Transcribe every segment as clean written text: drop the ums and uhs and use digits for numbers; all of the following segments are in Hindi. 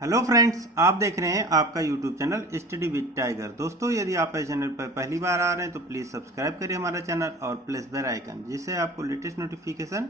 हेलो फ्रेंड्स, आप देख रहे हैं आपका YouTube channel study with tiger. दोस्तों, यदि आप इस चैनल पर पहली बार आ रहे हैं तो प्लीज़ सब्सक्राइब करिए हमारा चैनल और प्रेस बेल आइकन, जिससे आपको लेटेस्ट नोटिफिकेशन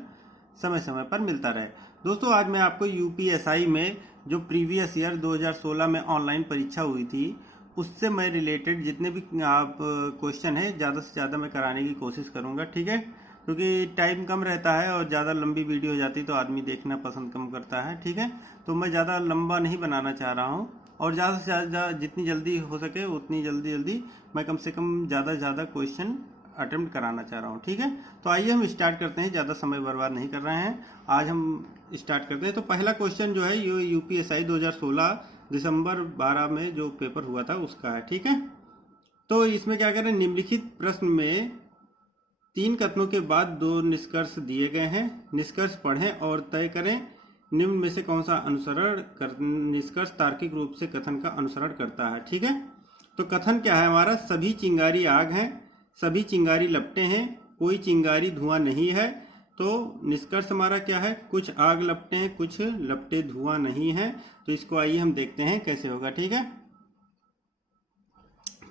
समय समय पर मिलता रहे। दोस्तों, आज मैं आपको यूपीएसआई में जो प्रीवियस ईयर 2016 में ऑनलाइन परीक्षा हुई थी उससे मैं रिलेटेड जितने भी आप क्वेश्चन है ज़्यादा से ज़्यादा मैं कराने की कोशिश करूँगा, ठीक है। क्योंकि टाइम कम रहता है और ज़्यादा लंबी वीडियो हो जाती तो आदमी देखना पसंद कम करता है, ठीक है। तो मैं ज़्यादा लंबा नहीं बनाना चाह रहा हूँ और ज़्यादा से ज़्यादा जितनी जल्दी हो सके उतनी जल्दी मैं कम से कम ज़्यादा से ज़्यादा क्वेश्चन अटेम्प्ट कराना चाह रहा हूँ, ठीक है। तो आइए हम स्टार्ट करते हैं, ज़्यादा समय बर्बाद नहीं कर रहे हैं। आज हम स्टार्ट करते हैं। तो पहला क्वेश्चन जो है ये यूपीएसआई 2016 दिसंबर 12 में जो पेपर हुआ था उसका है, ठीक है। तो इसमें क्या करें, निम्नलिखित प्रश्न में 3 कथनों के बाद 2 निष्कर्ष दिए गए हैं। निष्कर्ष पढ़ें और तय करें निम्न में से कौन सा निष्कर्ष तार्किक रूप से कथन का अनुसरण करता है, ठीक है। तो कथन क्या है हमारा, सभी चिंगारी आग हैं, सभी चिंगारी लपटें हैं, कोई चिंगारी धुआं नहीं है। तो निष्कर्ष हमारा क्या है, कुछ आग लपटें हैं, कुछ लपटे धुआं नहीं है। तो इसको आइए हम देखते हैं कैसे होगा, ठीक है।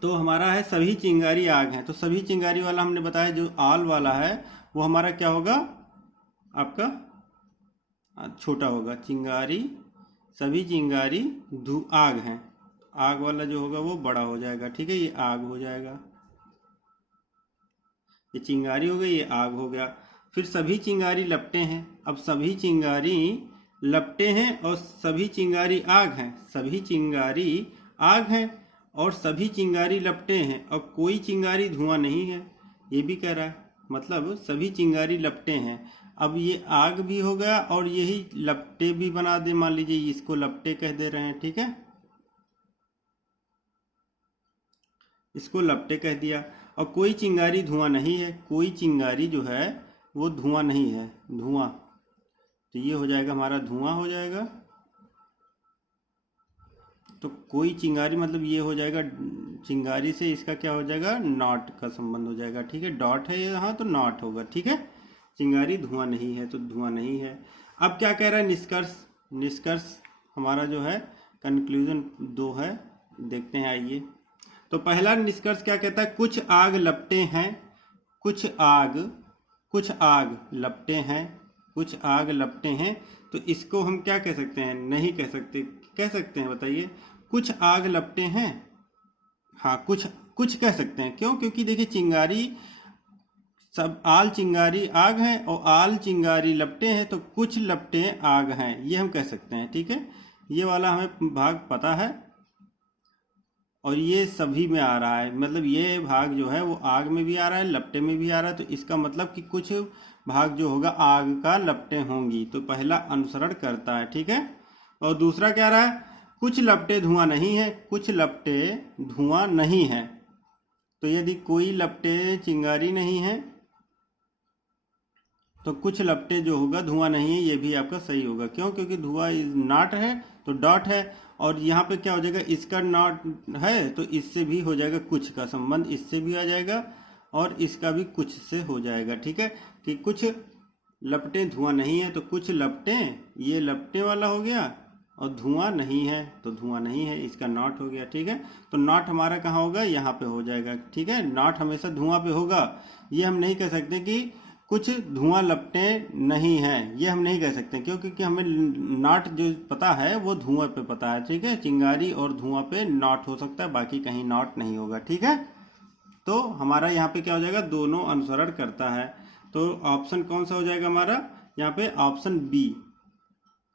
तो हमारा है सभी चिंगारी आग है, तो सभी चिंगारी वाला हमने बताया जो आल वाला है वो हमारा क्या होगा, आपका छोटा होगा। चिंगारी, सभी चिंगारी आग है, आग वाला जो होगा वो बड़ा हो जाएगा, ठीक है। ये आग हो जाएगा, ये चिंगारी हो गई, ये आग हो गया। फिर सभी चिंगारी लपटे हैं, अब सभी चिंगारी लपटे हैं और सभी चिंगारी आग हैं, सभी चिंगारी आग हैं और सभी चिंगारी लपटे हैं और कोई चिंगारी धुआं नहीं है, ये भी कह रहा है। मतलब सभी चिंगारी लपटे हैं, अब ये आग भी हो गया और यही लपटे भी बना दे, मान लीजिए इसको लपटे कह दे रहे हैं, ठीक है, इसको लपटे कह दिया। और कोई चिंगारी धुआं नहीं है, कोई चिंगारी जो है वो धुआं नहीं है, धुआं, तो ये हो जाएगा हमारा धुआं हो जाएगा। तो कोई चिंगारी मतलब ये हो जाएगा, चिंगारी से इसका क्या हो जाएगा, नॉट का संबंध हो जाएगा, ठीक है। डॉट है यहाँ तो नॉट होगा, ठीक है। चिंगारी धुआं नहीं है तो धुआं नहीं है। अब क्या कह रहा है निष्कर्ष, निष्कर्ष हमारा जो है कंक्लूजन 2 है, देखते हैं आइए। तो पहला निष्कर्ष क्या कहता है, कुछ आग लपटे हैं, कुछ आग लपटे हैं, कुछ आग लपटे हैं। तो इसको हम क्या कह सकते हैं, नहीं कह सकते, कह सकते हैं, बताइए। कुछ आग लपटे हैं, हाँ कुछ कह सकते हैं, क्यों, क्योंकि देखिए चिंगारी सब आल चिंगारी आग हैं और आल चिंगारी लपटे हैं, तो कुछ लपटे आग हैं, ये हम कह सकते हैं, ठीक है। ये वाला हमें भाग पता है और ये सभी में आ रहा है, मतलब ये भाग जो है वो आग में भी आ रहा है, लपटे में भी आ रहा है। तो इसका मतलब कि कुछ भाग जो होगा आग का लपटे होंगी, तो पहला अनुसरण करता है, ठीक है। और दूसरा क्या रहा है, कुछ लपटे धुआं नहीं है, कुछ लपटे धुआं नहीं है। तो यदि कोई लपटे चिंगारी नहीं है तो कुछ लपटे जो होगा धुआं नहीं है, ये भी आपका सही होगा। क्यों, क्योंकि धुआं नॉट है तो डॉट है, और यहाँ पे क्या हो जाएगा, इसका नॉट है तो इससे भी हो जाएगा, कुछ का संबंध इससे भी आ जाएगा और इसका भी कुछ से हो जाएगा, ठीक है। कि कुछ लपटे धुआं नहीं है तो कुछ लपटे, ये लपटे वाला हो गया, और धुआं नहीं है तो धुआं नहीं है, इसका नॉट हो गया, ठीक है। तो नॉट हमारा कहाँ होगा, यहाँ पे हो जाएगा, ठीक है। नॉट हमेशा धुआं पे होगा, ये हम नहीं कह सकते कि कुछ धुआं लपटे नहीं है, ये हम नहीं कह सकते। क्यों, क्योंकि हमें नॉट जो पता है वो धुआं पे पता है, ठीक है। चिंगारी और धुआं पे नॉट हो सकता है, बाकी कहीं नॉट नहीं होगा, ठीक है। तो हमारा यहाँ पे क्या हो जाएगा, दोनों अनुसरण करता है। तो ऑप्शन कौन सा हो जाएगा हमारा, यहाँ पे ऑप्शन बी,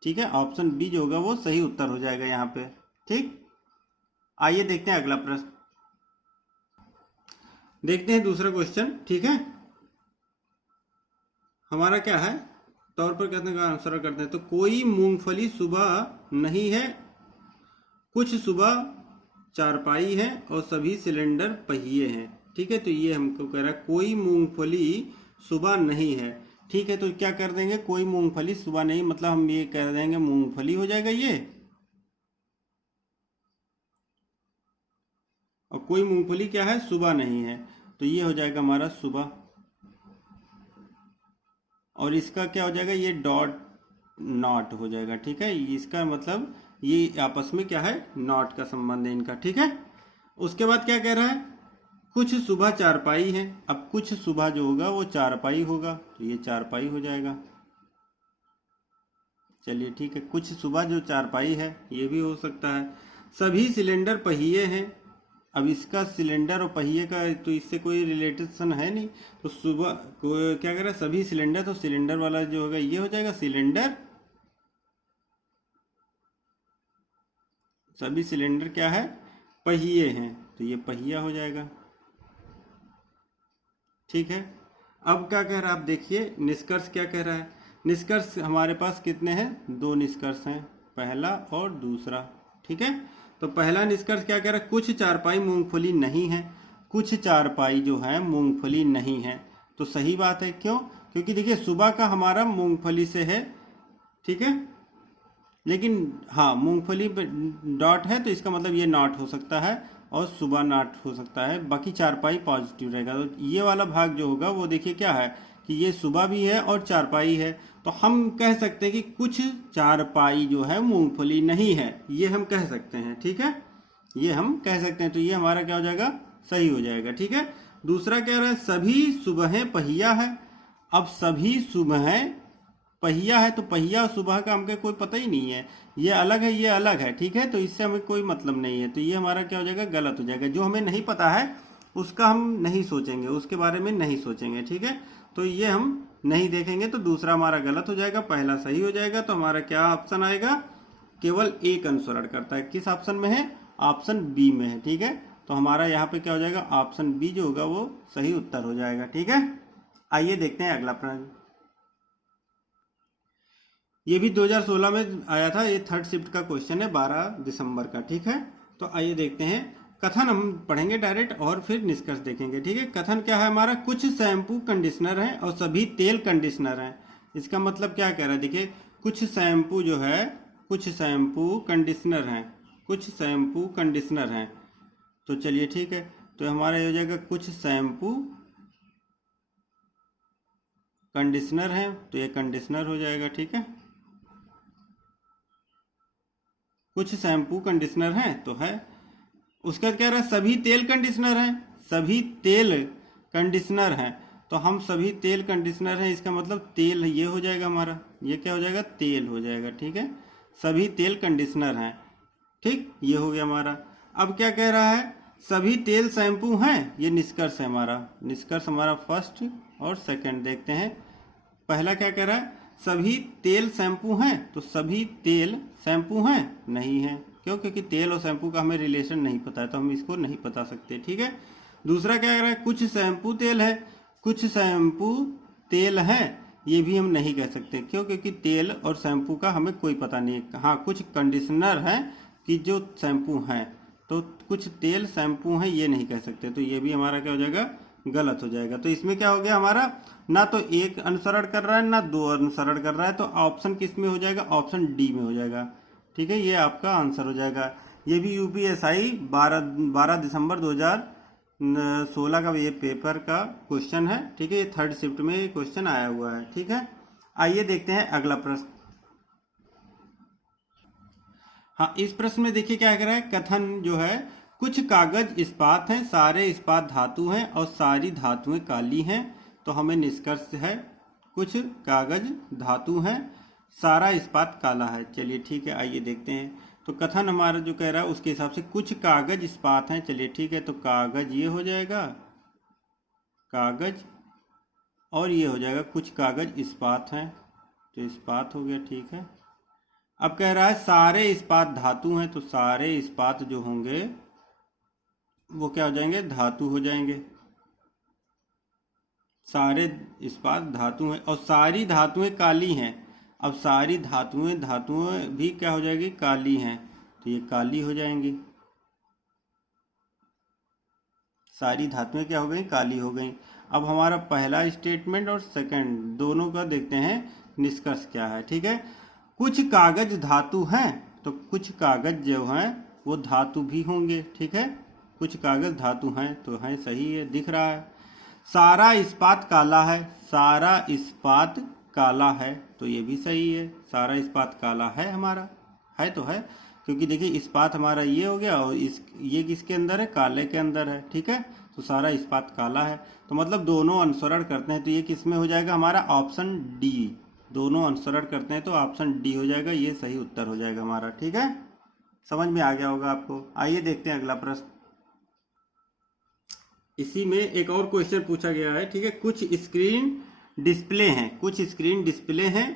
ठीक है। ऑप्शन बी जो होगा वो सही उत्तर हो जाएगा यहाँ पे, ठीक। आइए देखते हैं अगला प्रश्न, देखते हैं दूसरा क्वेश्चन, ठीक है। हमारा क्या है, तौर पर कहने का अनुसरण करते हैं। तो कोई मूंगफली सुबह नहीं है, कुछ सुबह चारपाई है और सभी सिलेंडर पहिए हैं, ठीक है। तो ये हमको कह रहा है कोई मूंगफली सुबह नहीं है, ठीक है। तो क्या कर देंगे, कोई मूंगफली सुबह नहीं, मतलब हम ये कह देंगे मूंगफली हो जाएगा ये, और कोई मूंगफली क्या है, सुबह नहीं है, तो ये हो जाएगा हमारा सुबह। और इसका क्या हो जाएगा, ये डॉट नॉट हो जाएगा, ठीक है। इसका मतलब ये आपस में क्या है, नॉट का संबंध है इनका, ठीक है। उसके बाद क्या कह रहा है, कुछ सुबह चारपाई है। अब कुछ सुबह जो होगा वो चारपाई होगा, तो ये चारपाई हो जाएगा। चलिए ठीक है, कुछ सुबह जो चारपाई है ये भी हो सकता है। सभी सिलेंडर पहिए हैं। अब इसका सिलेंडर और पहिए का तो इससे कोई रिलेशन है नहीं, तो सुबह को क्या करें, सभी सिलेंडर, तो सिलेंडर वाला जो होगा ये हो जाएगा सिलेंडर। सभी सिलेंडर क्या है, पहिए हैं, तो ये पहिया हो जाएगा, ठीक है। अब क्या कह रहा है, आप देखिए निष्कर्ष क्या कह रहा है। निष्कर्ष हमारे पास कितने हैं, 2 निष्कर्ष हैं, पहला और दूसरा, ठीक है। तो पहला निष्कर्ष क्या कह रहा है, कुछ चारपाई मूंगफली नहीं है। कुछ चारपाई जो है मूंगफली नहीं है, तो सही बात है। क्यों, क्योंकि देखिए सुबह का हमारा मूंगफली से है, ठीक है। लेकिन हाँ, मूंगफली डॉट है तो इसका मतलब ये नॉट हो सकता है और सुबह नॉट हो सकता है, बाकी चारपाई पॉजिटिव रहेगा। तो ये वाला भाग जो होगा वो देखिए क्या है कि ये सुबह भी है और चारपाई है, तो हम कह सकते हैं कि कुछ चारपाई जो है मूंगफली नहीं है, ये हम कह सकते हैं, ठीक है। ये हम कह सकते हैं, तो ये हमारा क्या हो जाएगा, सही हो जाएगा, ठीक है। दूसरा कह रहा है सभी सुबहें पहिया है। अब सभी सुबहें पहिया है, तो पहिया और सुबह का हमको कोई पता ही नहीं है, ये अलग है ये अलग है, ठीक है। तो इससे हमें कोई मतलब नहीं है, तो ये हमारा क्या हो जाएगा, गलत हो जाएगा। जो हमें नहीं पता है उसका हम नहीं सोचेंगे, उसके बारे में नहीं सोचेंगे, ठीक है। तो ये हम नहीं देखेंगे, तो दूसरा हमारा गलत हो जाएगा, पहला सही हो जाएगा। तो हमारा क्या ऑप्शन आएगा, केवल एक अनुसरण करता है। किस ऑप्शन में है, ऑप्शन बी में है, ठीक है। तो हमारा यहाँ पे क्या हो जाएगा, ऑप्शन बी जो होगा वो सही उत्तर हो जाएगा, ठीक है। आइए देखते हैं अगला प्रश्न। ये भी 2016 में आया था, ये 3rd शिफ्ट का क्वेश्चन है, 12 दिसंबर का, ठीक है। तो आइए देखते हैं। कथन हम पढ़ेंगे डायरेक्ट और फिर निष्कर्ष देखेंगे, ठीक है। कथन क्या है हमारा, कुछ शैम्पू कंडीशनर हैं और सभी तेल कंडीशनर हैं। इसका मतलब क्या कह रहा है, देखिए कुछ शैम्पू जो है, कुछ शैम्पू कंडीशनर हैं, कुछ शैम्पू कंडीशनर हैं। तो चलिए ठीक है, तो हमारा ये हो जाएगा कुछ शैम्पू कंडीशनर हैं, तो ये कंडीशनर हो जाएगा, ठीक है। कुछ शैम्पू कंडीशनर हैं तो है। उसका क्या रहा है, सभी तेल कंडीशनर हैं, सभी तेल कंडीशनर हैं, तो हम सभी तेल कंडीशनर हैं, इसका मतलब तेल ये हो जाएगा हमारा, ये क्या हो जाएगा, तेल हो जाएगा, ठीक है। सभी तेल कंडीशनर हैं, ठीक, ये हो गया हमारा। अब क्या कह रहा है, सभी तेल शैम्पू हैं, ये निष्कर्ष है हमारा। निष्कर्ष हमारा फर्स्ट और सेकंड देखते हैं। पहला क्या कह रहा है, सभी तेल शैम्पू हैं, तो सभी तेल शैम्पू हैं नहीं है। क्यों, क्योंकि तेल और शैम्पू का हमें रिलेशन नहीं पता है, तो हम इसको नहीं बता सकते, ठीक है। दूसरा क्या कह रहा है, कुछ शैम्पू तेल है, कुछ शैम्पू तेल है, ये भी हम नहीं कह सकते। क्यों, क्योंकि तेल और शैम्पू का हमें कोई पता नहीं है। हाँ, कुछ कंडीशनर हैं कि जो शैम्पू हैं, तो कुछ तेल शैम्पू हैं ये नहीं कह सकते, तो ये भी हमारा क्या हो जाएगा, गलत हो जाएगा। तो इसमें क्या हो गया हमारा, ना तो एक अनुसरण कर रहा है ना 2 अनुसरण कर रहा है, तो ऑप्शन किस में हो जाएगा, ऑप्शन डी में हो जाएगा, ठीक है। ये आपका आंसर हो जाएगा। ये भी यूपीएसआई 12 दिसंबर 2016 का ये पेपर का क्वेश्चन है, ठीक है। ये 3rd शिफ्ट में ये क्वेश्चन आया हुआ है, ठीक है। आइए देखते हैं अगला प्रश्न। हाँ, इस प्रश्न में देखिए क्या कह रहा है, कथन जो है, कुछ कागज इस्पात हैं, सारे इस्पात धातु हैं और सारी धातुएं काली हैं, तो हमें निष्कर्ष है कुछ कागज धातु हैं, सारा इस्पात काला है। चलिए ठीक है, आइए देखते हैं। तो कथन हमारा जो कह रहा है उसके हिसाब से कुछ कागज इस्पात हैं, चलिए ठीक है, तो कागज ये हो जाएगा, कागज, और ये हो जाएगा कुछ कागज इस्पात हैं, तो इस्पात हो गया, ठीक है। अब कह रहा है सारे इस्पात धातु हैं, तो सारे इस्पात जो होंगे वो क्या हो जाएंगे, धातु हो जाएंगे। सारे इस्पात धातु हैं और सारी धातुएं काली हैं। अब सारी धातुएं भी क्या हो जाएगी, काली हैं, तो ये काली हो जाएंगी। सारी धातुएं क्या हो गई, काली हो गई। अब हमारा पहला स्टेटमेंट और सेकंड दोनों का देखते हैं निष्कर्ष क्या है, ठीक है। कुछ कागज धातु हैं, तो कुछ कागज जो हैं वो धातु भी होंगे, ठीक है। कुछ कागज धातु हैं, तो हैं, सही है, दिख रहा है। सारा इस्पात काला है, सारा इस्पात काला है, तो ये भी सही है, सारा इस्पात काला है हमारा। है तो है, क्योंकि देखिए इस्पात हमारा ये हो गया और ये किसके अंदर है, काले के अंदर है। ठीक है, तो सारा इस्पात काला है, तो मतलब दोनों अनुसरण करते हैं, तो ये किस में हो जाएगा हमारा ऑप्शन डी। दोनों अनुसरण करते हैं तो ऑप्शन डी हो जाएगा, ये सही उत्तर हो जाएगा हमारा। ठीक है, समझ में आ गया होगा आपको। आइए देखते हैं अगला प्रश्न। इसी में एक और क्वेश्चन पूछा गया है। ठीक है, कुछ स्क्रीन डिस्प्ले हैं, कुछ स्क्रीन डिस्प्ले हैं,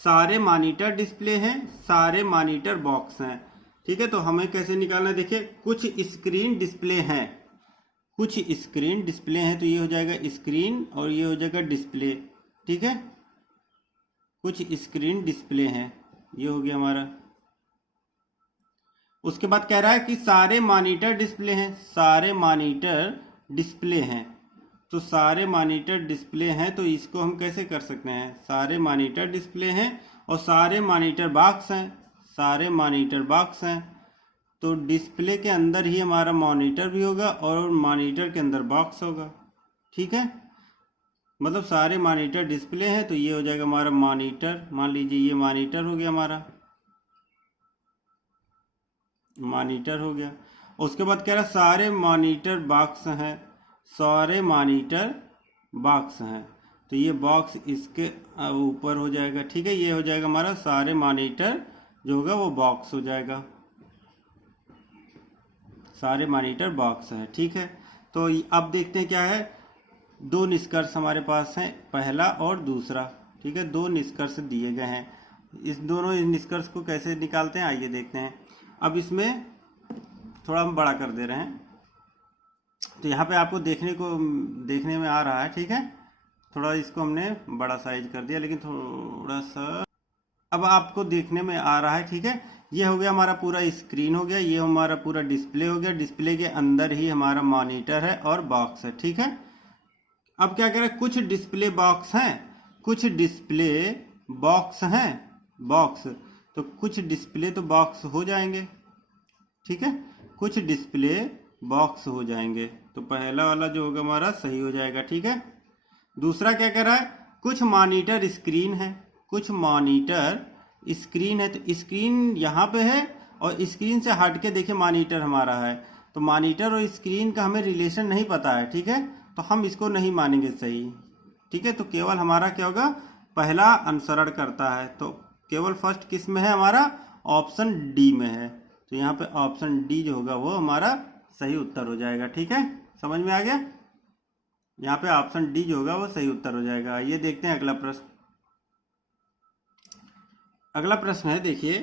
सारे मॉनिटर डिस्प्ले हैं, सारे मॉनिटर बॉक्स हैं। ठीक है, तो हमें कैसे निकालना है, देखिए कुछ स्क्रीन डिस्प्ले हैं, कुछ स्क्रीन डिस्प्ले हैं, तो ये हो जाएगा स्क्रीन और ये हो जाएगा डिस्प्ले। ठीक है, कुछ स्क्रीन डिस्प्ले हैं, ये हो गया हमारा। उसके बाद कह रहा है कि सारे मॉनिटर डिस्प्ले हैं, सारे मॉनिटर डिस्प्ले हैं, तो सारे मॉनिटर डिस्प्ले हैं, तो इसको हम कैसे कर सकते हैं, सारे मॉनिटर डिस्प्ले हैं और सारे मॉनिटर बॉक्स हैं, सारे मॉनिटर बॉक्स हैं, तो डिस्प्ले के अंदर ही हमारा मॉनिटर भी होगा और मॉनिटर के अंदर बॉक्स होगा। ठीक है, मतलब सारे मॉनिटर डिस्प्ले हैं, तो ये हो जाएगा हमारा मॉनिटर। मान लीजिए ये मॉनिटर हो गया हमारा, मॉनिटर हो गया। उसके बाद कह रहा है सारे मॉनिटर बॉक्स हैं, सारे मॉनिटर बॉक्स हैं, तो ये बॉक्स इसके ऊपर हो जाएगा। ठीक है, ये हो जाएगा हमारा सारे मॉनिटर जो होगा वो बॉक्स हो जाएगा, सारे मॉनिटर बॉक्स हैं। ठीक है, तो अब देखते हैं क्या है, दो निष्कर्ष हमारे पास हैं, पहला और दूसरा। ठीक है, दो निष्कर्ष दिए गए हैं, इस दोनों निष्कर्ष को कैसे निकालते हैं आइए देखते हैं। अब इसमें थोड़ा हम बड़ा कर दे रहे हैं, तो यहाँ पे आपको देखने में आ रहा है। ठीक है, थोड़ा इसको हमने बड़ा साइज कर दिया, लेकिन थोड़ा सा अब आपको देखने में आ रहा है। ठीक है, ये हो गया हमारा पूरा स्क्रीन हो गया, ये हमारा पूरा डिस्प्ले हो गया, डिस्प्ले के अंदर ही हमारा मॉनिटर है और बॉक्स है। ठीक है, अब क्या कह रहे हैं, कुछ डिस्प्ले बॉक्स हैं, कुछ डिस्प्ले बॉक्स हैं, बॉक्स, तो कुछ डिस्प्ले तो बॉक्स हो जाएंगे। ठीक है, कुछ डिस्प्ले बॉक्स हो जाएंगे, तो पहला वाला जो होगा हमारा सही हो जाएगा। ठीक है, दूसरा क्या कह रहा है, कुछ मॉनिटर स्क्रीन है, कुछ मॉनिटर स्क्रीन है, तो स्क्रीन यहाँ पे है और स्क्रीन से हट के देखिए मॉनिटर हमारा है, तो मॉनिटर और स्क्रीन का हमें रिलेशन नहीं पता है। ठीक है, तो हम इसको नहीं मानेंगे सही। ठीक है, तो केवल हमारा क्या होगा, पहला अनुसरण करता है, तो केवल फर्स्ट किस में है हमारा, ऑप्शन डी में है, तो यहाँ पे ऑप्शन डी जो होगा वो हमारा सही उत्तर हो जाएगा। ठीक है, समझ में आ गया, यहाँ पे ऑप्शन डी जो होगा वो सही उत्तर हो जाएगा। ये देखते हैं अगला प्रश्न। अगला प्रश्न है, देखिए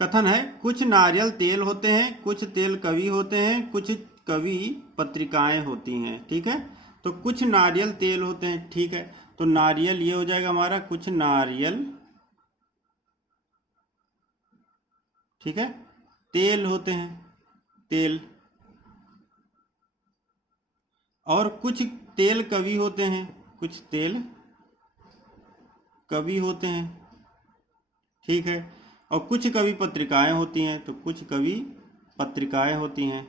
कथन है, कुछ नारियल तेल होते हैं, कुछ तेल कवि होते हैं, कुछ कवि पत्रिकाएं होती हैं। ठीक है, तो कुछ नारियल तेल होते हैं। ठीक है, तो नारियल ये हो जाएगा हमारा, कुछ नारियल, ठीक है, तेल होते हैं, तेल, और कुछ तेल कवि होते हैं, कुछ तेल कवि होते हैं। ठीक है, और कुछ कवि पत्रिकाएं होती हैं, तो कुछ कवि पत्रिकाएं होती हैं।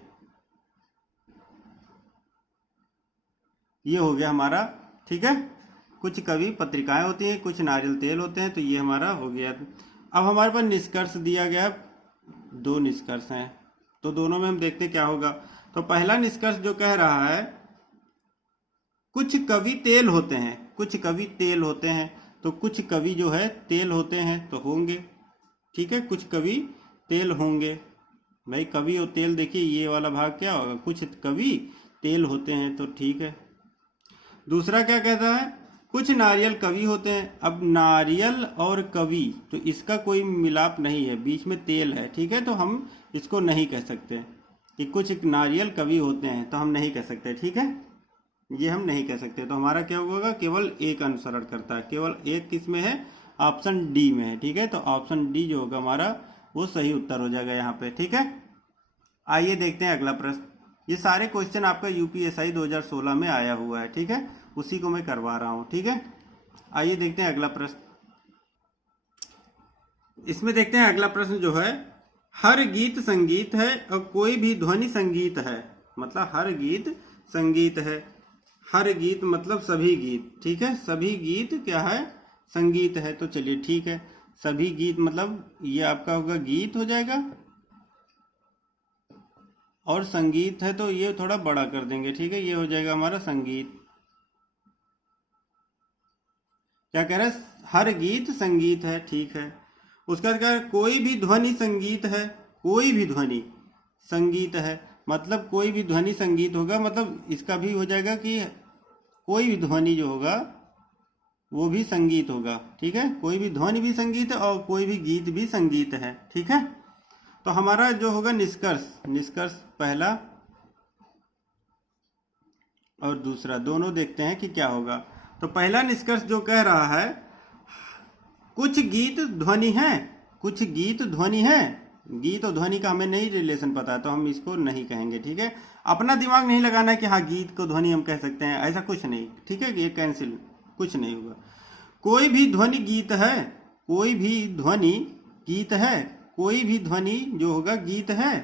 ये हो गया हमारा। ठीक है, कुछ कवि पत्रिकाएं होती हैं, कुछ नारियल तेल होते हैं, तो ये हमारा हो गया। अब हमारे पास निष्कर्ष दिया गया, दो निष्कर्ष हैं, तो दोनों में हम देखते क्या होगा। तो पहला निष्कर्ष जो कह रहा है, कुछ कवि तेल होते हैं, कुछ कवि तेल होते हैं, तो कुछ कवि जो है तेल होते हैं तो होंगे। ठीक है, कुछ कवि तेल होंगे, भाई कवि और तेल, देखिए ये वाला भाग क्या होगा, कुछ कवि तेल होते हैं, तो ठीक है। दूसरा क्या कहता है, कुछ नारियल कवि होते हैं। अब नारियल और कवि, तो इसका कोई मिलाप नहीं है, बीच में तेल है। ठीक है, तो हम इसको नहीं कह सकते कि कुछ नारियल कवि होते हैं, तो हम नहीं कह सकते। ठीक है, ये हम नहीं कह सकते, तो हमारा क्या होगा, केवल एक अनुसरण करता है, केवल एक किस में है, ऑप्शन डी में है। ठीक है, तो ऑप्शन डी जो होगा हमारा वो सही उत्तर हो जाएगा यहाँ पे। ठीक है, आइए देखते हैं अगला प्रश्न। ये सारे क्वेश्चन आपका यूपीएसआई 2016 में आया हुआ है। ठीक है, उसी को मैं करवा रहा हूँ। ठीक है, आइए देखते हैं अगला प्रश्न। इसमें देखते हैं अगला प्रश्न जो है, हर गीत संगीत है और कोई भी ध्वनि संगीत है, मतलब हर गीत संगीत है, हर गीत मतलब सभी गीत। ठीक है, सभी गीत क्या है, संगीत है, तो चलिए ठीक है। सभी गीत, मतलब ये आपका होगा गीत हो जाएगा, और संगीत है तो ये थोड़ा बड़ा कर देंगे, ठीक है, ये हो जाएगा हमारा संगीत। क्या कह रहा है, हर गीत संगीत है, ठीक है। उसका क्या है, कोई भी ध्वनि संगीत है, कोई भी ध्वनि संगीत है, मतलब कोई भी ध्वनि संगीत होगा, मतलब इसका भी हो जाएगा कि कोई भी ध्वनि जो होगा वो भी संगीत होगा, ठीक है, कोई भी ध्वनि भी संगीत है और कोई भी गीत भी संगीत है, ठीक है। तो हमारा जो होगा निष्कर्ष, निष्कर्ष पहला और दूसरा दोनों देखते हैं कि क्या होगा। तो पहला निष्कर्ष जो कह रहा है, कुछ गीत ध्वनि है, कुछ गीत ध्वनि है, गीत और ध्वनि का हमें नहीं रिलेशन पता है तो हम इसको नहीं कहेंगे, ठीक है। अपना दिमाग नहीं लगाना है कि हाँ गीत को ध्वनि हम कह सकते हैं, ऐसा कुछ नहीं, ठीक है, ये कैंसिल, कुछ नहीं होगा। कोई भी ध्वनि गीत है, कोई भी ध्वनि गीत है, कोई भी ध्वनि जो होगा गीत है,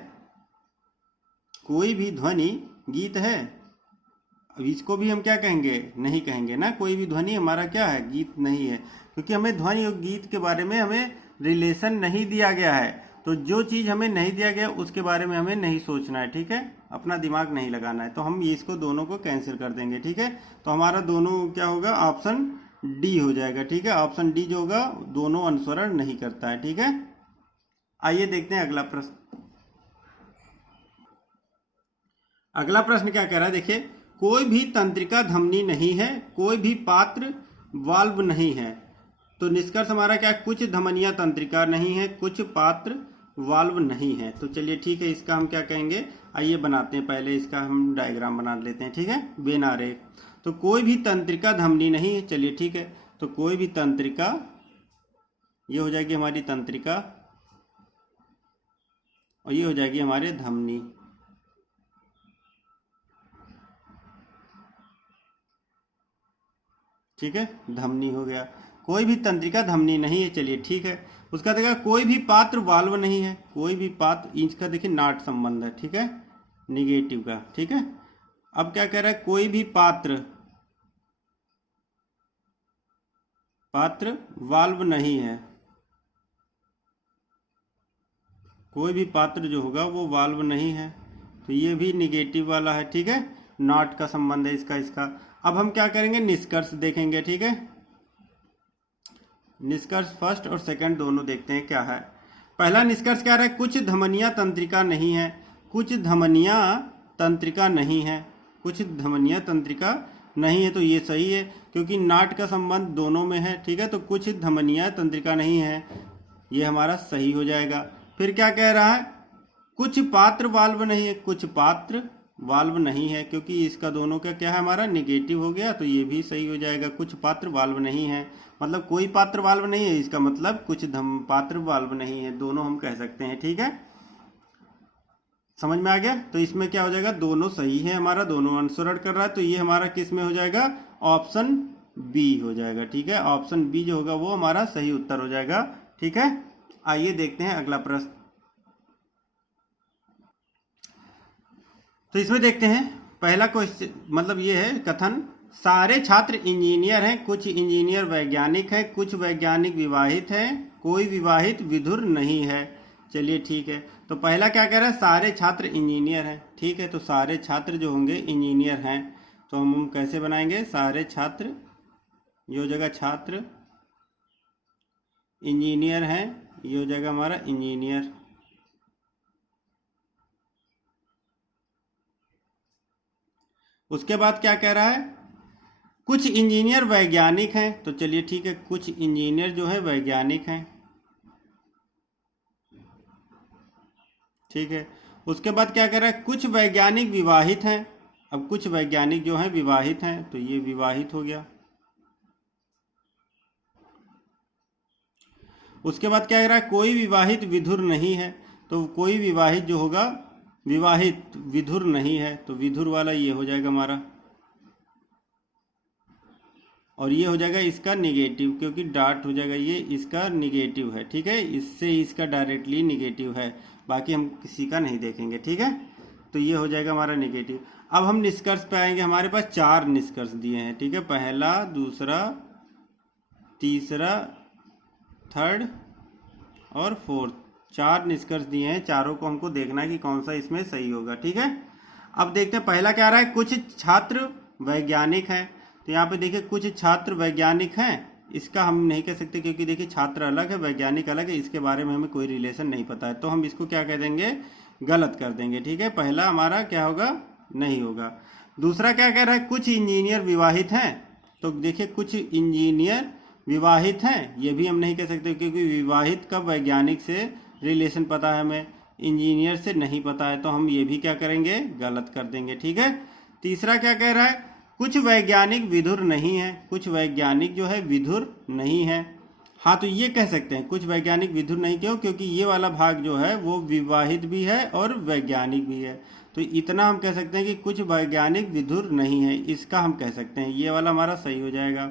कोई भी ध्वनि गीत है। अब इसको भी हम क्या कहेंगे, नहीं कहेंगे ना, कोई भी ध्वनि हमारा क्या है, गीत नहीं है, क्योंकि हमें ध्वनि और गीत के बारे में हमें रिलेशन नहीं दिया गया है। तो जो चीज़ हमें नहीं दिया गया उसके बारे में हमें नहीं सोचना है, ठीक है, अपना दिमाग नहीं लगाना है। तो हम इसको दोनों को कैंसिल कर देंगे, ठीक है। तो हमारा दोनों क्या होगा, ऑप्शन डी हो जाएगा, ठीक है। ऑप्शन डी जो होगा दोनों अनुसरण नहीं करता है, ठीक है। आइए देखते हैं अगला प्रश्न। अगला प्रश्न क्या कह रहा है, देखिए, कोई भी तंत्रिका धमनी नहीं है, कोई भी पात्र वाल्व नहीं है। तो निष्कर्ष हमारा क्या है, कुछ धमनियां तंत्रिका नहीं है, कुछ पात्र वाल्व नहीं है। तो चलिए ठीक है, इसका हम क्या कहेंगे, आइए बनाते हैं, पहले इसका हम डायग्राम बना लेते हैं, ठीक है, वेन आरेख। तो कोई भी तंत्रिका धमनी नहीं है, चलिए ठीक है, तो कोई भी तंत्रिका, ये हो जाएगी हमारी तंत्रिका और ये हो जाएगी हमारे धमनी, ठीक है, धमनी हो गया। कोई भी तंत्रिका धमनी नहीं है, चलिए ठीक है। उसका देखा कोई भी पात्र वाल्व नहीं है, कोई भी पात्र, इसका देखिए नाट संबंध है, ठीक है, निगेटिव का, ठीक है। अब क्या कह रहा है, कोई भी पात्र, पात्र वाल्व नहीं है, कोई भी पात्र जो होगा वो वाल्व नहीं है, तो ये भी निगेटिव वाला है, ठीक है, नॉट का संबंध है इसका। अब हम क्या करेंगे, निष्कर्ष देखेंगे, ठीक है। निष्कर्ष फर्स्ट और सेकंड दोनों देखते हैं क्या है। पहला निष्कर्ष क्या रहा है, कुछ धमनियां तंत्रिका नहीं है, कुछ धमनियां तंत्रिका नहीं है, कुछ धमनियां तंत्रिका नहीं है, तो ये सही है क्योंकि नाट का संबंध दोनों में है, ठीक है। तो कुछ धमनियां तंत्रिका नहीं है, ये हमारा सही हो जाएगा। फिर क्या कह रहा है, कुछ पात्र वाल्व नहीं है, कुछ पात्र वाल्व नहीं है, क्योंकि इसका दोनों का क्या है, हमारा निगेटिव हो गया, तो ये भी सही हो जाएगा। कुछ पात्र वाल्व नहीं है, मतलब कोई पात्र वाल्व नहीं है, इसका मतलब कुछ पात्र वाल्व नहीं है, दोनों हम कह सकते हैं, ठीक है, समझ में आ गया। तो इसमें क्या हो जाएगा, दोनों सही है हमारा, दोनों अनुसरण कर रहा है, तो ये हमारा किस में हो जाएगा, ऑप्शन बी हो जाएगा, ठीक है। ऑप्शन बी जो होगा वो हमारा सही उत्तर हो जाएगा, ठीक है। आइए देखते हैं अगला प्रश्न। तो इसमें देखते हैं पहला क्वेश्चन, मतलब ये है कथन, सारे छात्र इंजीनियर हैं, कुछ इंजीनियर वैज्ञानिक हैं, कुछ वैज्ञानिक विवाहित हैं, कोई विवाहित विधुर नहीं है। चलिए ठीक है, तो पहला क्या कह रहा है, सारे छात्र इंजीनियर हैं, ठीक है। तो सारे छात्र जो होंगे इंजीनियर हैं, तो हम कैसे बनाएंगे, सारे छात्र, ये हो जाएगा छात्र, इंजीनियर हैं, ये हो जाएगा हमारा इंजीनियर। उसके बाद क्या कह रहा है, कुछ इंजीनियर वैज्ञानिक हैं, तो चलिए ठीक है, कुछ इंजीनियर जो है वैज्ञानिक हैं, ठीक है। उसके बाद क्या कह रहा है, कुछ वैज्ञानिक विवाहित हैं, अब कुछ वैज्ञानिक जो हैं विवाहित हैं, तो ये विवाहित हो गया। उसके बाद क्या कह रहा है, कोई विवाहित विधुर नहीं है, तो कोई विवाहित जो होगा विवाहित विधुर नहीं है, तो विधुर वाला ये हो जाएगा हमारा, और ये हो जाएगा इसका निगेटिव, क्योंकि डॉट हो जाएगा, ये इसका निगेटिव है, ठीक है, इससे इसका डायरेक्टली निगेटिव है, बाकी हम किसी का नहीं देखेंगे, ठीक है। तो ये हो जाएगा हमारा निगेटिव। अब हम निष्कर्ष पे आएंगे, हमारे पास 4 निष्कर्ष दिए हैं, ठीक है, पहला, दूसरा, तीसरा थर्ड और फोर्थ, 4 निष्कर्ष दिए हैं। चारों को हमको देखना है कि कौन सा इसमें सही होगा। ठीक है, अब देखते हैं पहला क्या रहा है, कुछ छात्र वैज्ञानिक हैं। तो यहाँ पे देखिए कुछ छात्र वैज्ञानिक हैं, इसका हम नहीं कह सकते क्योंकि देखिए छात्र अलग है वैज्ञानिक अलग है, इसके बारे में हमें कोई रिलेशन नहीं पता है, तो हम इसको क्या कह देंगे, गलत कर देंगे। ठीक है, पहला हमारा क्या होगा, नहीं होगा। दूसरा क्या कह रहा है, कुछ इंजीनियर विवाहित हैं। तो देखिए कुछ इंजीनियर विवाहित हैं, ये भी हम नहीं कह सकते क्योंकि विवाहित का वैज्ञानिक से रिलेशन पता है हमें, इंजीनियर से नहीं पता है, तो हम ये भी क्या करेंगे, गलत कर देंगे। ठीक है, तीसरा क्या कह रहा है, कुछ वैज्ञानिक विधुर नहीं है। कुछ वैज्ञानिक जो है विधुर नहीं है। हाँ, तो ये कह सकते हैं कुछ वैज्ञानिक विधुर नहीं, क्यों, क्योंकि ये वाला भाग जो है वो विवाहित भी है और वैज्ञानिक भी है, तो इतना हम कह सकते हैं कि कुछ वैज्ञानिक विधुर नहीं है, इसका हम कह सकते हैं, ये वाला हमारा सही हो जाएगा।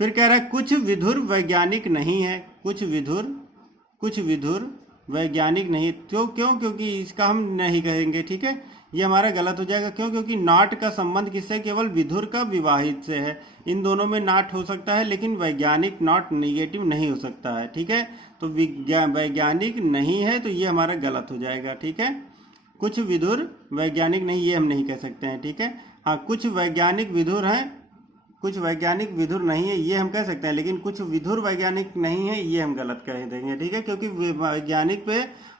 फिर कह रहा है कुछ विधुर वैज्ञानिक नहीं है। कुछ विधुर वैज्ञानिक नहीं, क्यों क्योंकि इसका हम नहीं कहेंगे। ठीक है, ये हमारा गलत हो जाएगा। क्यों, क्योंकि नाट का संबंध किससे, केवल विधुर का विवाहित से है। इन दोनों में नाट हो सकता है लेकिन वैज्ञानिक नॉट निगेटिव नहीं हो सकता है। ठीक है, तो वैज्ञानिक नहीं है, तो ये हमारा गलत हो जाएगा। ठीक है, कुछ विधुर वैज्ञानिक नहीं, ये हम नहीं कह सकते हैं। ठीक है, हाँ, कुछ वैज्ञानिक विधुर हैं, कुछ वैज्ञानिक विधुर नहीं है, ये हम कह सकते हैं, लेकिन कुछ विधुर वैज्ञानिक नहीं है, ये हम गलत कह देंगे। ठीक है, क्योंकि वैज्ञानिक पे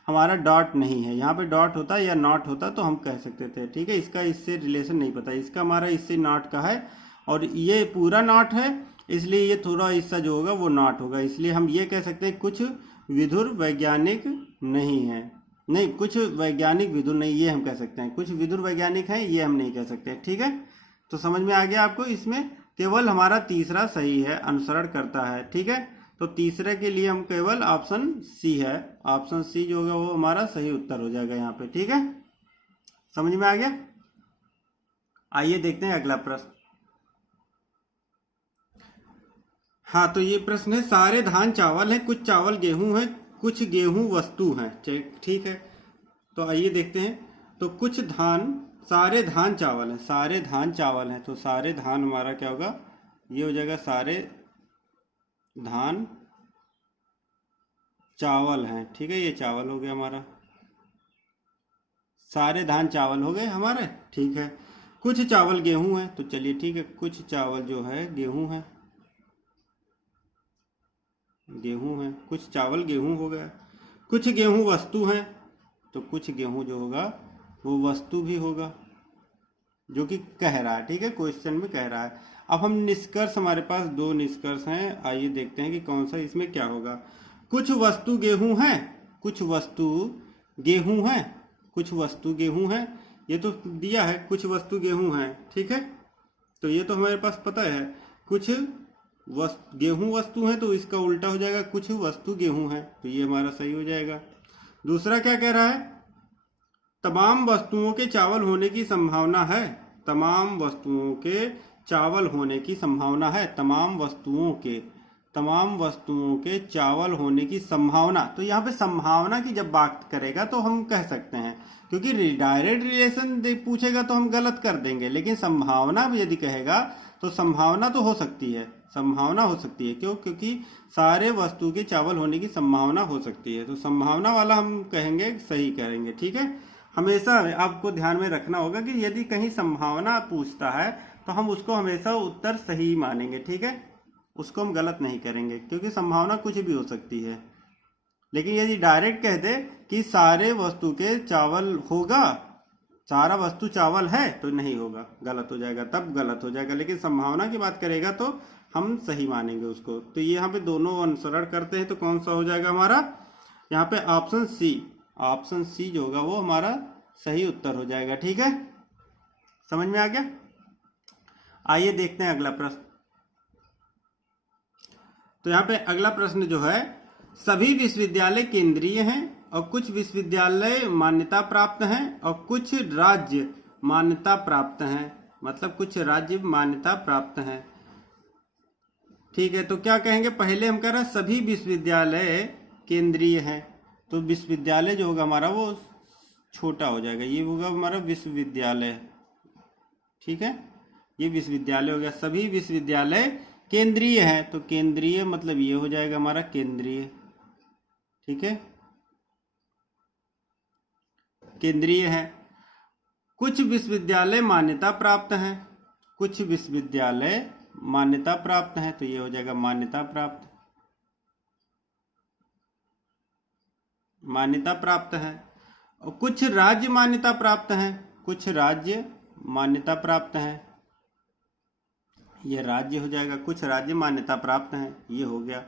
हमारा डॉट नहीं है, यहाँ पे डॉट होता या नॉट होता तो हम कह सकते थे। ठीक है, इसका इससे रिलेशन नहीं पता, इसका हमारा इससे नॉट का है और ये पूरा नॉट है, इसलिए ये थोड़ा हिस्सा जो होगा वो नॉट होगा, इसलिए हम ये कह सकते हैं कुछ विधुर वैज्ञानिक नहीं है। नहीं, कुछ वैज्ञानिक विधुर नहीं, ये हम कह सकते हैं। कुछ विधुर वैज्ञानिक हैं, ये हम नहीं कह सकते। ठीक है, तो समझ में आ गया आपको, इसमें केवल हमारा तीसरा सही है, अनुसरण करता है। ठीक है, तो तीसरे के लिए हम केवल ऑप्शन सी है, ऑप्शन सी जो होगा वो हमारा सही उत्तर हो जाएगा यहाँ पे। ठीक है, समझ में आ गया। आइए देखते हैं अगला प्रश्न। हाँ, तो ये प्रश्न है, सारे धान चावल है, कुछ चावल गेहूं है, कुछ गेहूं वस्तु है। ठीक है, तो आइए देखते हैं। तो कुछ धान, सारे धान चावल है, सारे धान चावल है, तो सारे धान हमारा क्या होगा, ये हो जाएगा सारे धान चावल हैं। ठीक है, ये चावल हो गया हमारा, सारे धान चावल हो गए हमारे। ठीक है, कुछ चावल गेहूं है, तो चलिए ठीक है, कुछ चावल जो है गेहूं है, गेहूं है, कुछ चावल गेहूं हो गया। कुछ गेहूं वस्तु है, तो कुछ गेहूं जो होगा वो वस्तु भी होगा, जो कि कह रहा है। ठीक है, क्वेश्चन में कह रहा है। अब हम निष्कर्ष, हमारे पास 2 निष्कर्ष हैं, आइए देखते हैं कि कौन सा इसमें क्या होगा। कुछ वस्तु गेहूं है, कुछ वस्तु गेहूं है, कुछ वस्तु गेहूं है, ये तो दिया है, कुछ वस्तु गेहूं है। ठीक है, तो ये तो हमारे पास पता है, कुछ गेहूं वस्तु है, तो इसका उल्टा हो जाएगा, कुछ वस्तु गेहूं है, तो ये हमारा सही हो जाएगा। दूसरा क्या कह रहा है, तमाम वस्तुओं के चावल होने की संभावना है, तमाम वस्तुओं के चावल होने की संभावना है, तमाम वस्तुओं के चावल होने की संभावना। तो यहाँ पे संभावना की जब बात करेगा तो हम कह सकते हैं, क्योंकि डायरेक्ट रिलेशन पूछेगा तो हम गलत कर देंगे, लेकिन संभावना भी यदि कहेगा तो संभावना तो हो सकती है, संभावना हो सकती है। क्यों, क्योंकि सारे वस्तु के चावल होने की संभावना हो सकती है, तो संभावना वाला हम कहेंगे, सही करेंगे। ठीक है, हमेशा आपको ध्यान में रखना होगा कि यदि कहीं संभावना पूछता है तो हम उसको हमेशा उत्तर सही मानेंगे। ठीक है, उसको हम गलत नहीं करेंगे, क्योंकि संभावना कुछ भी हो सकती है। लेकिन यदि डायरेक्ट कह दे कि सारे वस्तु के चावल होगा, सारा वस्तु चावल है, तो नहीं होगा, गलत हो जाएगा, तब गलत हो जाएगा। लेकिन संभावना की बात करेगा तो हम सही मानेंगे उसको। तो ये यहाँ पे दोनों अनुसरण करते हैं, तो कौन सा हो जाएगा हमारा, यहाँ पे ऑप्शन सी, ऑप्शन सी जो होगा वो हमारा सही उत्तर हो जाएगा। ठीक है, समझ में आ गया। आइए देखते हैं अगला प्रश्न। तो यहाँ पे अगला प्रश्न जो है, सभी विश्वविद्यालय केंद्रीय हैं और कुछ विश्वविद्यालय मान्यता प्राप्त हैं और कुछ राज्य मान्यता प्राप्त हैं, मतलब कुछ राज्य मान्यता प्राप्त हैं। ठीक है, तो क्या कहेंगे, पहले हम कह रहे हैं सभी विश्वविद्यालय केंद्रीय हैं, तो विश्वविद्यालय जो होगा हमारा वो छोटा हो जाएगा, ये होगा हमारा विश्वविद्यालय। ठीक है, ये विश्वविद्यालय हो गया, सभी विश्वविद्यालय केंद्रीय है तो केंद्रीय मतलब ये हो जाएगा हमारा केंद्रीय, ठीक है, केंद्रीय है। कुछ विश्वविद्यालय मान्यता प्राप्त हैं, कुछ विश्वविद्यालय मान्यता प्राप्त हैं तो ये हो जाएगा मान्यता प्राप्त, मान्यता प्राप्त है। और कुछ राज्य मान्यता प्राप्त हैं, कुछ राज्य मान्यता प्राप्त हैं, ये राज्य हो जाएगा, कुछ राज्य मान्यता प्राप्त हैं, ये हो गया।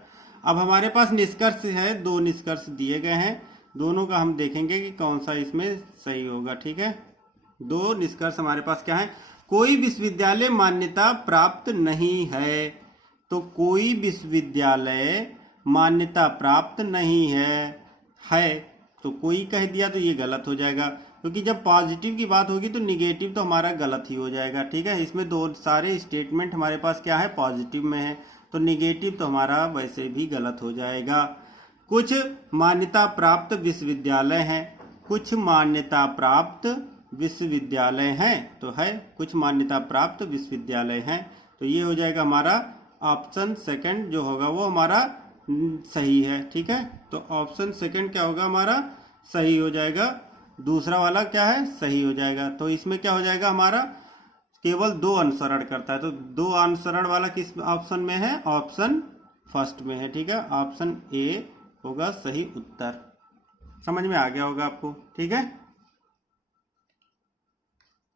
अब हमारे पास निष्कर्ष है, दो निष्कर्ष दिए गए हैं, दोनों का हम देखेंगे कि कौन सा इसमें सही होगा, ठीक है। दो निष्कर्ष हमारे पास क्या है, कोई विश्वविद्यालय मान्यता प्राप्त नहीं है, तो कोई विश्वविद्यालय मान्यता प्राप्त नहीं है तो कोई कह दिया तो ये गलत हो जाएगा, क्योंकि जब पॉजिटिव की बात होगी तो निगेटिव तो हमारा गलत ही हो जाएगा, ठीक है। इसमें दो सारे स्टेटमेंट हमारे पास क्या है, पॉजिटिव में है, तो निगेटिव तो हमारा वैसे भी गलत हो जाएगा। कुछ मान्यता प्राप्त विश्वविद्यालय हैं, कुछ मान्यता प्राप्त विश्वविद्यालय हैं तो है, कुछ मान्यता प्राप्त विश्वविद्यालय हैं, तो ये हो जाएगा हमारा ऑप्शन सेकंड जो होगा वो हमारा सही है, ठीक है। तो ऑप्शन सेकंड क्या होगा हमारा सही हो जाएगा, दूसरा वाला क्या है सही हो जाएगा। तो इसमें क्या हो जाएगा हमारा केवल दो अनुसरण करता है, तो दो अनुसरण वाला किस ऑप्शन में है, ऑप्शन फर्स्ट में है, ठीक है। ऑप्शन ए होगा सही उत्तर। समझ में आ गया होगा आपको, ठीक है।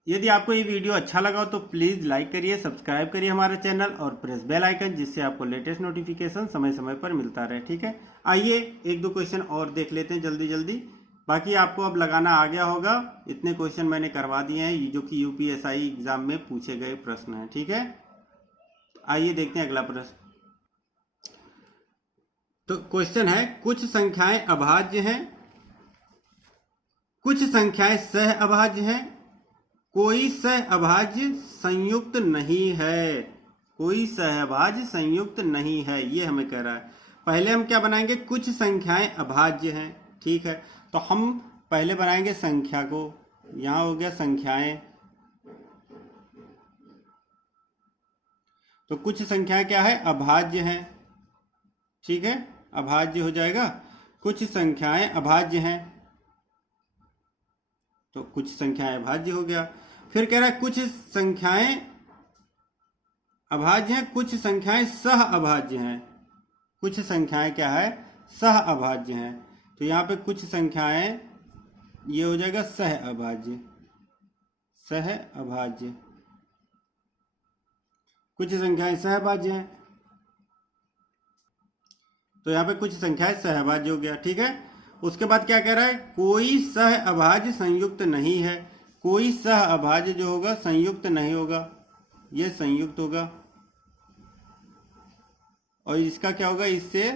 यदि आपको ये वीडियो अच्छा लगा हो तो प्लीज़ लाइक करिए, सब्सक्राइब करिए हमारा चैनल और प्रेस बेल आइकन, जिससे आपको लेटेस्ट नोटिफिकेशन समय समय पर मिलता रहे, ठीक है। आइए एक दो क्वेश्चन और देख लेते हैं जल्दी जल्दी, बाकी आपको अब लगाना आ गया होगा। इतने क्वेश्चन मैंने करवा दिए हैं जो कि यूपीएसआई एग्जाम में पूछे गए प्रश्न हैं, ठीक है। आइए देखते हैं अगला प्रश्न। तो क्वेश्चन है, कुछ संख्याएं अभाज्य हैं, कुछ संख्याएं सह अभाज्य हैं, कोई सह अभाज्य संयुक्त नहीं है, कोई सहअभाज्य संयुक्त नहीं है, ये हमें कह रहा है। पहले हम क्या बनाएंगे, कुछ संख्याएं अभाज्य हैं, ठीक है। तो हम पहले बनाएंगे संख्या को, यहां हो गया संख्याएं, तो कुछ संख्याएं क्या है अभाज्य हैं, ठीक है, अभाज्य हो जाएगा। कुछ संख्याएं अभाज्य हैं तो कुछ संख्याएं अभाज्य हो गया। फिर कह रहा है कुछ संख्याएं अभाज्य हैं, कुछ संख्याएं सह अभाज्य हैं, कुछ संख्याएं क्या है सह अभाज्य हैं, तो यहाँ पे कुछ संख्याएं ये हो जाएगा सह अभाज्य, सह अभाज्य, कुछ संख्याएं सहअभाज्य हैं, तो यहाँ पे कुछ संख्याएं सहअभाज्य हो गया, ठीक है। उसके बाद क्या कह रहा है, कोई सहअभाज्य संयुक्त नहीं है, कोई सहअभाज्य जो होगा संयुक्त नहीं होगा, ये संयुक्त होगा, और इसका क्या होगा, इससे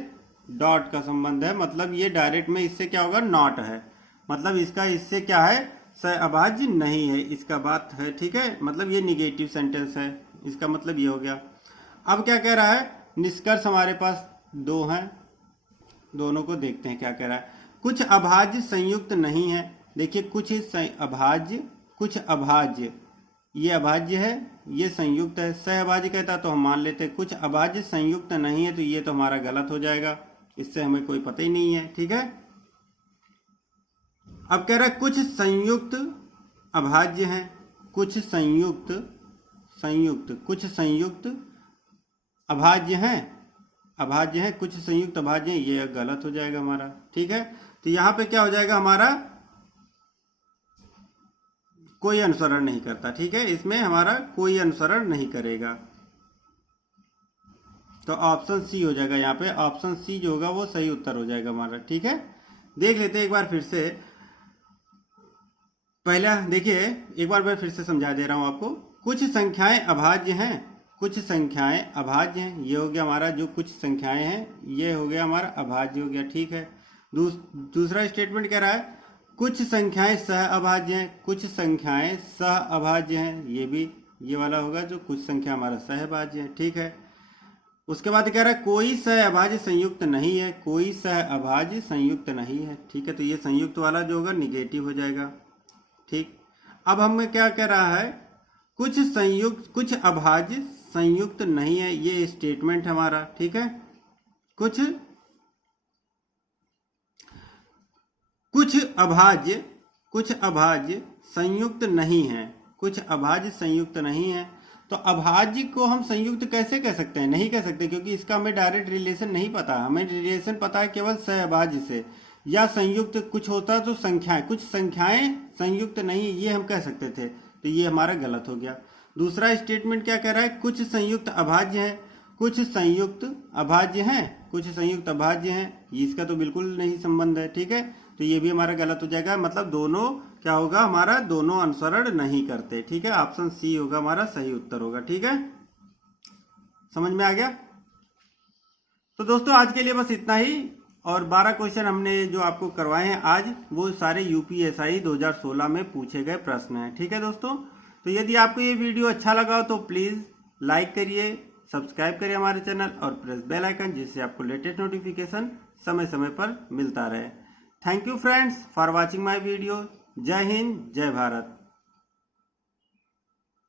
डॉट का संबंध है, मतलब ये डायरेक्ट में इससे क्या होगा नॉट है, मतलब इसका इससे क्या है सहअभाज्य नहीं है, इसका बात है, ठीक है। मतलब ये निगेटिव सेंटेंस है, इसका मतलब ये हो गया। अब क्या कह रहा है, निष्कर्ष हमारे पास दो हैं, दोनों को देखते हैं क्या कह रहा है। कुछ अभाज्य संयुक्त नहीं है, देखिए कुछ अभाज्य कुछ अभाज्य, ये अभाज्य है ये संयुक्त है, सहअभाज्य कहता तो हम मान लेते, कुछ अभाज्य संयुक्त नहीं है तो ये तो हमारा गलत हो जाएगा, इससे हमें कोई पता ही नहीं है, ठीक है। अब कह रहा है कुछ संयुक्त अभाज्य हैं, कुछ संयुक्त कुछ संयुक्त अभाज्य हैं, अभाज्य हैं, कुछ संयुक्त अभाज्य हैं, ये गलत हो जाएगा हमारा, ठीक है। तो यहाँ पे क्या हो जाएगा हमारा कोई अनुसरण नहीं करता, ठीक है, इसमें हमारा कोई अनुसरण नहीं करेगा, तो ऑप्शन सी हो जाएगा, यहाँ पे ऑप्शन सी जो होगा वो सही उत्तर हो जाएगा हमारा, ठीक है। देख लेते हैं एक बार फिर से, पहला देखिए एक बार मैं फिर से समझा दे रहा हूं आपको। कुछ संख्याएं अभाज्य हैं, कुछ संख्याएं अभाज्य हैं, ये हो गया हमारा जो कुछ संख्याएं हैं ये हो गया हमारा अभाज्य हो गया, ठीक है। दूसरा स्टेटमेंट कह रहा है कुछ संख्याएं सह अभाज्य हैं, कुछ संख्याएं सह अभाज्य हैं, ये भी ये वाला होगा जो कुछ संख्या हमारा सह अभाज्य है, ठीक है। उसके बाद कह रहा है कोई सह अभाज्य संयुक्त नहीं है, कोई सह अभाज्य संयुक्त नहीं है, ठीक है। तो ये संयुक्त वाला जो होगा निगेटिव हो जाएगा, ठीक। अब हमें क्या कह रहा है, कुछ संयुक्त कुछ अभाज्य संयुक्त नहीं है, ये स्टेटमेंट हमारा, ठीक है। कुछ अभाज्य संयुक्त नहीं है, कुछ अभाज्य संयुक्त नहीं है। तो अभाज्य को हम संयुक्त कैसे कह सकते हैं? नहीं कह सकते, क्योंकि इसका हमें डायरेक्ट रिलेशन नहीं पता। हमें रिलेशन पता है केवल सहअभाज्य से, या संयुक्त कुछ होता तो संख्याएं, कुछ संख्याएं संयुक्त नहीं, ये हम कह सकते थे। तो ये हमारा गलत हो गया। दूसरा स्टेटमेंट क्या कह रहा है? कुछ संयुक्त अभाज्य हैं, कुछ संयुक्त अभाज्य हैं, कुछ संयुक्त अभाज्य हैं, इसका तो बिल्कुल नहीं संबंध है, ठीक है। तो ये भी हमारा गलत हो जाएगा, मतलब दोनों क्या होगा हमारा, दोनों अनुसरण नहीं करते, ठीक है। ऑप्शन सी होगा हमारा सही उत्तर होगा, ठीक है। समझ में आ गया? तो दोस्तों आज के लिए बस इतना ही, और 12 क्वेश्चन हमने जो आपको करवाए हैं आज, वो सारे यूपीएसआई 2016 में पूछे गए प्रश्न हैं, ठीक है दोस्तों। तो यदि आपको ये वीडियो अच्छा लगा हो तो प्लीज लाइक करिए, सब्सक्राइब करिए हमारे चैनल और प्रेस बेल आइकन, जिससे आपको लेटेस्ट नोटिफिकेशन समय समय पर मिलता रहे। Thank you friends for watching my video. जय हिंद, जय भारत।